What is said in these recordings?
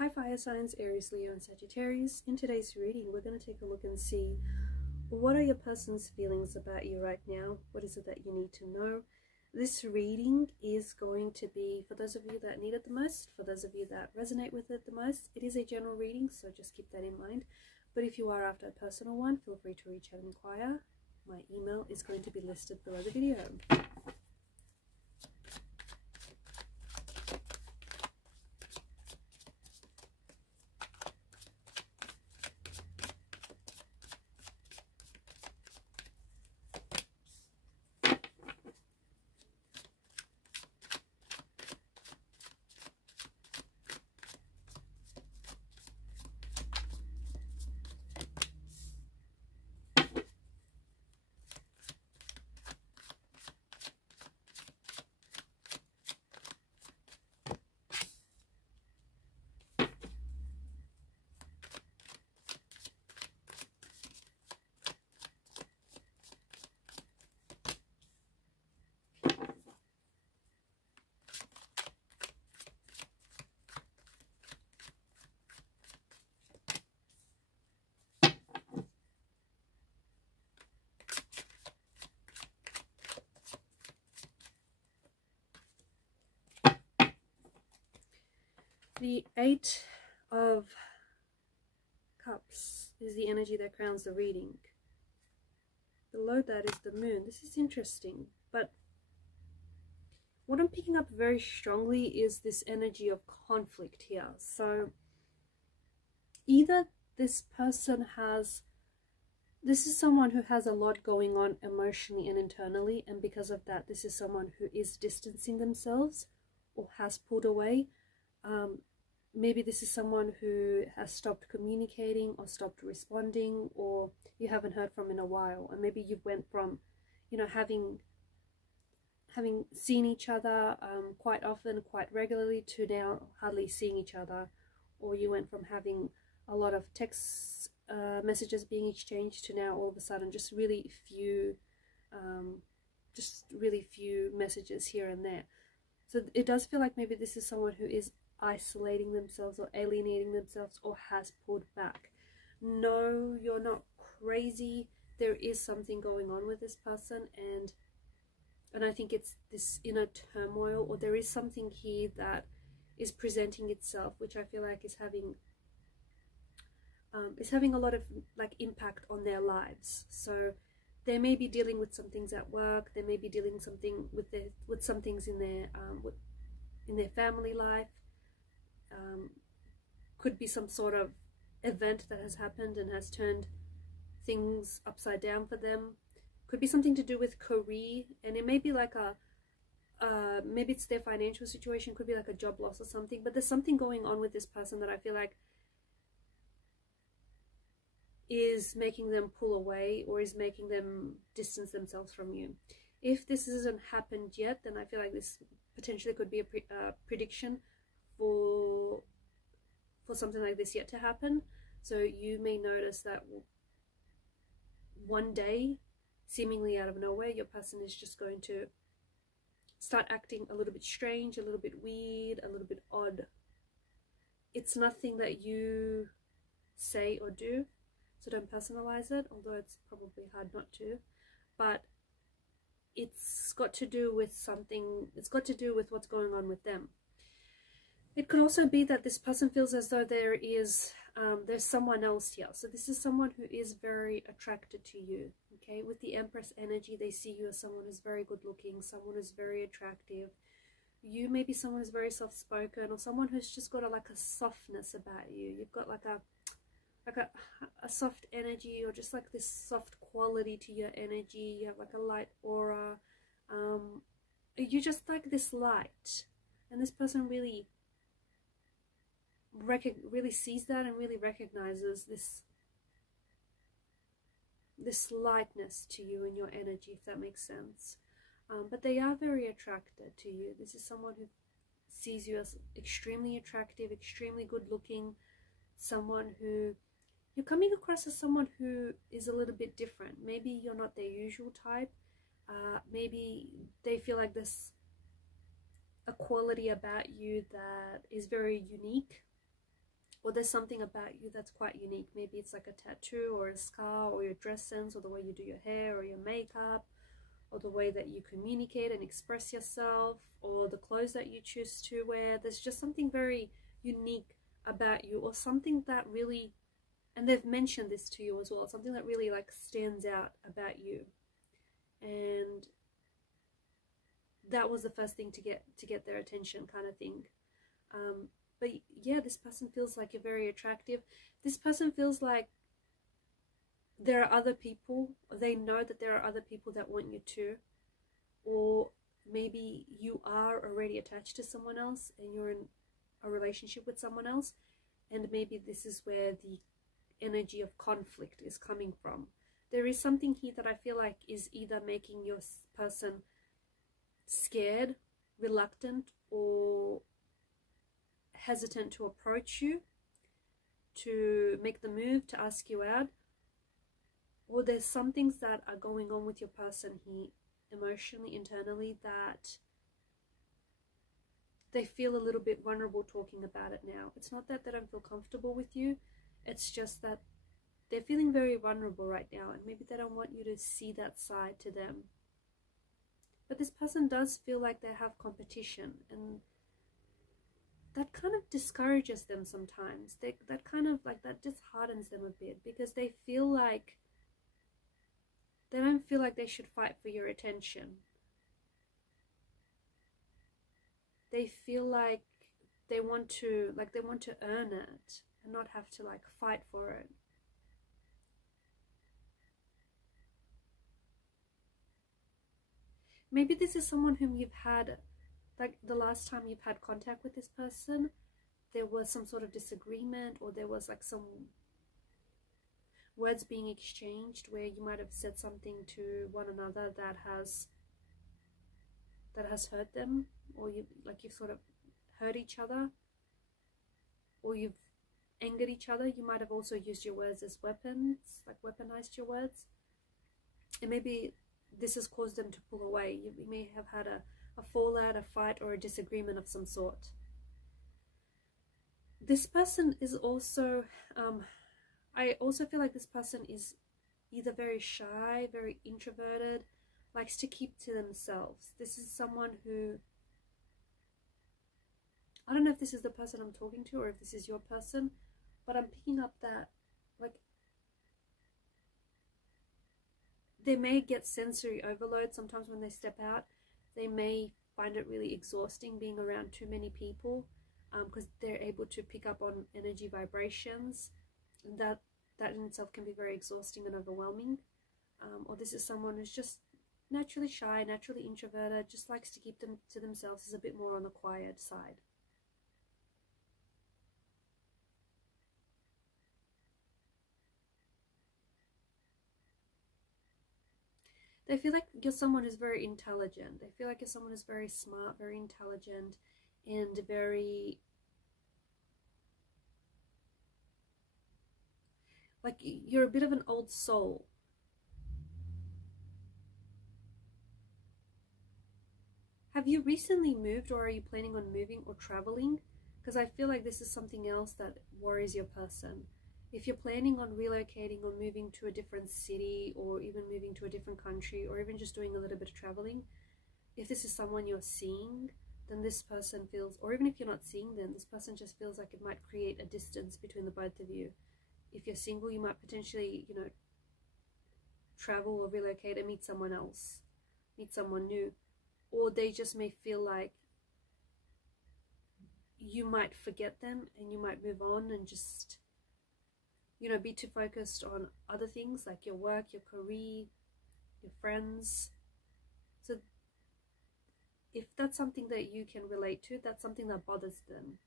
Hi fire signs, Aries, Leo and Sagittarius. In today's reading we're going to take a look and see what are your person's feelings about you right now. What is it that you need to know? This reading is going to be for those of you that need it the most, for those of you that resonate with it the most. It is a general reading, so just keep that in mind. But if you are after a personal one, feel free to reach out and inquire. My email is going to be listed below the video. The Eight of Cups is the energy that crowns the reading. Below that is the Moon. This is interesting, but what I'm picking up very strongly is this energy of conflict here. So either this person this is someone who has a lot going on emotionally and internally, and because of that this is someone who is distancing themselves or has pulled away. Maybe this is someone who has stopped communicating or stopped responding, or you haven't heard from in a while, and maybe you went from, you know, having seen each other quite often, quite regularly, to now hardly seeing each other, or you went from having a lot of text messages being exchanged to now all of a sudden just really few messages here and there. So it does feel like maybe this is someone who is isolating themselves or alienating themselves or has pulled back. No, you're not crazy. There is something going on with this person, and I think it's this inner turmoil, or there is something here that is presenting itself, which I feel like is having a lot of like impact on their lives. So they may be dealing with some things at work, they may be dealing something with some things in their family life. Could be some sort of event that has happened and has turned things upside down for them. Could be something to do with career, and it may be like maybe it's their financial situation, could be like a job loss or something, but there's something going on with this person that I feel like is making them pull away or is making them distance themselves from you. If this hasn't happened yet, then I feel like this potentially could be a prediction for something like this yet to happen. So you may notice that one day, seemingly out of nowhere, your person is just going to start acting a little bit strange, a little bit weird, a little bit odd. It's nothing that you say or do, so don't personalize it, although it's probably hard not to. But it's got to do with something, it's got to do with what's going on with them. It could also be that this person feels as though there's someone else here. So this is someone who is very attracted to you, okay? With the Empress energy, they see you as someone who's very good looking, someone who's very attractive. You may be someone who's very soft-spoken, or someone who's just got like a softness about you. You've got like a soft energy, or just like this soft quality to your energy. You have like a light aura. You just like this light, and this person really sees that and really recognizes this lightness to you and your energy, if that makes sense. But they are very attracted to you. This is someone who sees you as extremely attractive, extremely good looking, someone who you're coming across as someone who is a little bit different. Maybe you're not their usual type. Maybe they feel like this a quality about you that is very unique. or there's something about you that's quite unique. Maybe it's like a tattoo or a scar, or your dress sense, or the way you do your hair or your makeup, or the way that you communicate and express yourself, or the clothes that you choose to wear. There's just something very unique about you, or something that really, and they've mentioned this to you as well, something that really like stands out about you. And that was the first thing to get their attention, kind of thing. But yeah, this person feels like you're very attractive. This person feels like there are other people, they know that there are other people that want you too, or maybe you are already attached to someone else and you're in a relationship with someone else, and maybe this is where the energy of conflict is coming from. There is something here that I feel like is either making your person scared, reluctant, or hesitant to approach you, to make the move, to ask you out. Or there's some things that are going on with your person here, emotionally, internally, that they feel a little bit vulnerable talking about it now. It's not that they don't feel comfortable with you, it's just that they're feeling very vulnerable right now, and maybe they don't want you to see that side to them. But this person does feel like they have competition, and that kind of discourages them sometimes. That kind of like, that disheartens them a bit, because they feel like they don't feel like they should fight for your attention. They feel like they want to earn it and not have to like fight for it. Maybe this is someone whom you've had, like the last time you've had contact with this person, there was some sort of disagreement, or there was like some words being exchanged where you might have said something to one another that has hurt them, or you've sort of hurt each other, or you've angered each other. You might have also used your words as weapons, like weaponized your words, and maybe this has caused them to pull away. You may have had a fallout, a fight, or a disagreement of some sort. This person is also, I also feel like this person is either very shy, very introverted, likes to keep to themselves. This is someone who, I don't know if this is the person I'm talking to or if this is your person, but I'm picking up that like they may get sensory overload sometimes when they step out. They may find it really exhausting being around too many people, because they're able to pick up on energy vibrations, and that in itself can be very exhausting and overwhelming. Or this is someone who's just naturally shy, naturally introverted, just likes to keep them to themselves, is a bit more on the quiet side. They feel like you're someone who's very intelligent. They feel like you're someone who's very smart, very intelligent, and very, like you're a bit of an old soul. Have you recently moved, or are you planning on moving or traveling? Because I feel like this is something else that worries your person. If you're planning on relocating or moving to a different city, or even moving to a different country, or even just doing a little bit of traveling, if this is someone you're seeing, then this person feels, or even if you're not seeing them, this person just feels like it might create a distance between the both of you. If you're single, you might potentially, you know, travel or relocate and meet someone else, meet someone new. Or they just may feel like you might forget them and you might move on and just, you know, be too focused on other things like your work, your career, your friends. So if that's something that you can relate to, that's something that bothers them.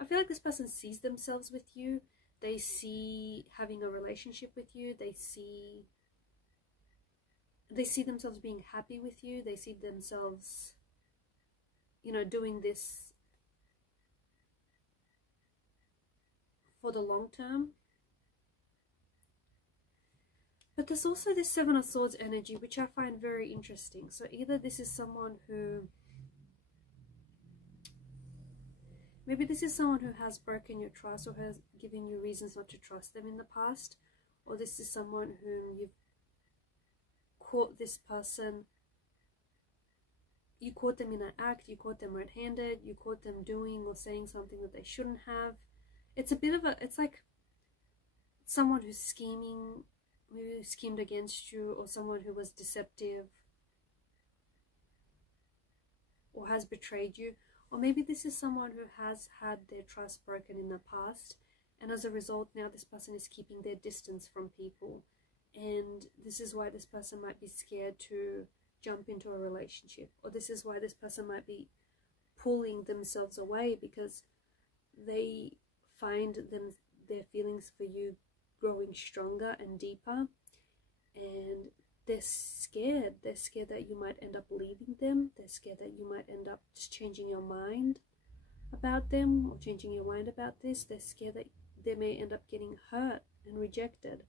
I feel like this person sees themselves with you. They see having a relationship with you. They see themselves being happy with you. They see themselves, you know, doing this for the long term. But there's also this Seven of Swords energy, which I find very interesting. So either this is someone who, maybe this is someone who has broken your trust or has given you reasons not to trust them in the past, or this is someone whom you've caught this person, you caught them in an act, you caught them red-handed, you caught them doing or saying something that they shouldn't have. It's a bit of a, it's like someone who's scheming, maybe schemed against you, or someone who was deceptive or has betrayed you. Or maybe this is someone who has had their trust broken in the past, and as a result now this person is keeping their distance from people, and this is why this person might be scared to jump into a relationship, or this is why this person might be pulling themselves away because they find their feelings for you growing stronger and deeper, and they're scared that you might end up leaving them. They're scared that you might end up just changing your mind about them or changing your mind about this. They're scared that they may end up getting hurt and rejected,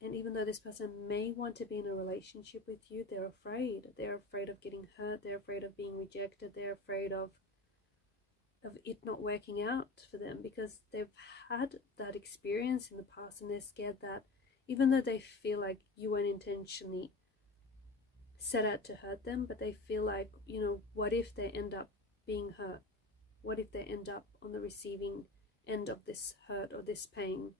and even though this person may want to be in a relationship with you, they're afraid of getting hurt, they're afraid of being rejected, they're afraid of it not working out for them because they've had that experience in the past, and they're scared that even though they feel like you weren't intentionally set out to hurt them, but they feel like, you know, what if they end up being hurt? What if they end up on the receiving end of this hurt or this pain?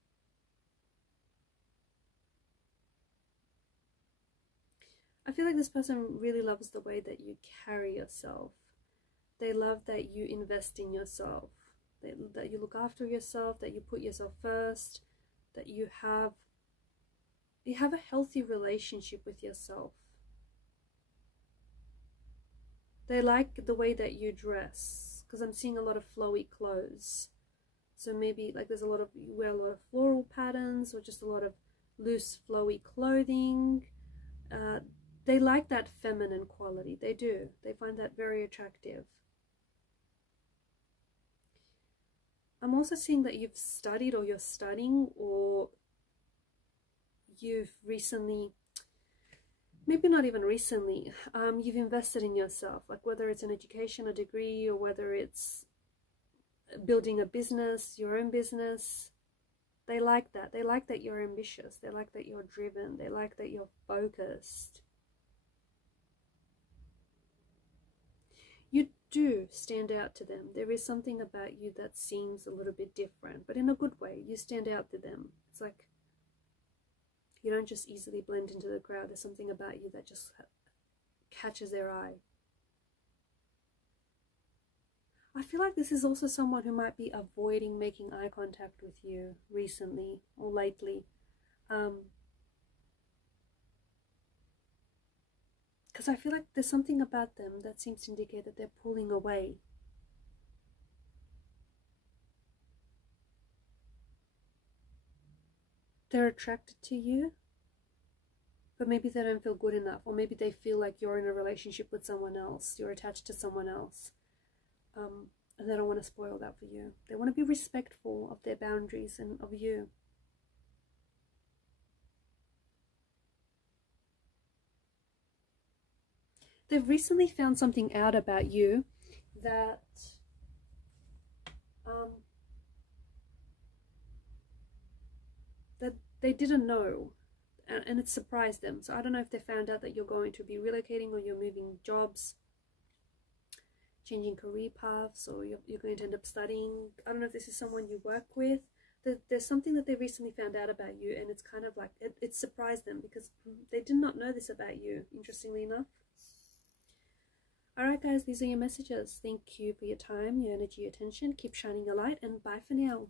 I feel like this person really loves the way that you carry yourself. They love that you invest in yourself, that you look after yourself, that you put yourself first, that you have a healthy relationship with yourself. They like the way that you dress, because I'm seeing a lot of flowy clothes. So maybe like there's you wear a lot of floral patterns or just a lot of loose flowy clothing. They like that feminine quality. They do. They find that very attractive. I'm also seeing that you've studied or you're studying, or you've recently, maybe not even recently, you've invested in yourself, like whether it's an education, a degree, or whether it's building a business, your own business. They like that. They like that you're ambitious. They like that you're driven. They like that you're focused. You do stand out to them. There is something about you that seems a little bit different, but in a good way. You stand out to them. It's like you don't just easily blend into the crowd. There's something about you that just catches their eye. I feel like this is also someone who might be avoiding making eye contact with you recently or lately. Because I feel like there's something about them that seems to indicate that they're pulling away. They're attracted to you, but maybe they don't feel good enough, or maybe they feel like you're in a relationship with someone else, you're attached to someone else, and they don't want to spoil that for you. They want to be respectful of their boundaries and of you. They've recently found something out about you that that they didn't know, and it surprised them. So I don't know if they found out that you're going to be relocating, or you're moving jobs, changing career paths, or you're going to end up studying. I don't know if this is someone you work with. There's something that they recently found out about you, and it's kind of like it surprised them because they did not know this about you, interestingly enough. Alright guys, these are your messages. Thank you for your time, your energy, your attention. Keep shining your light, and bye for now.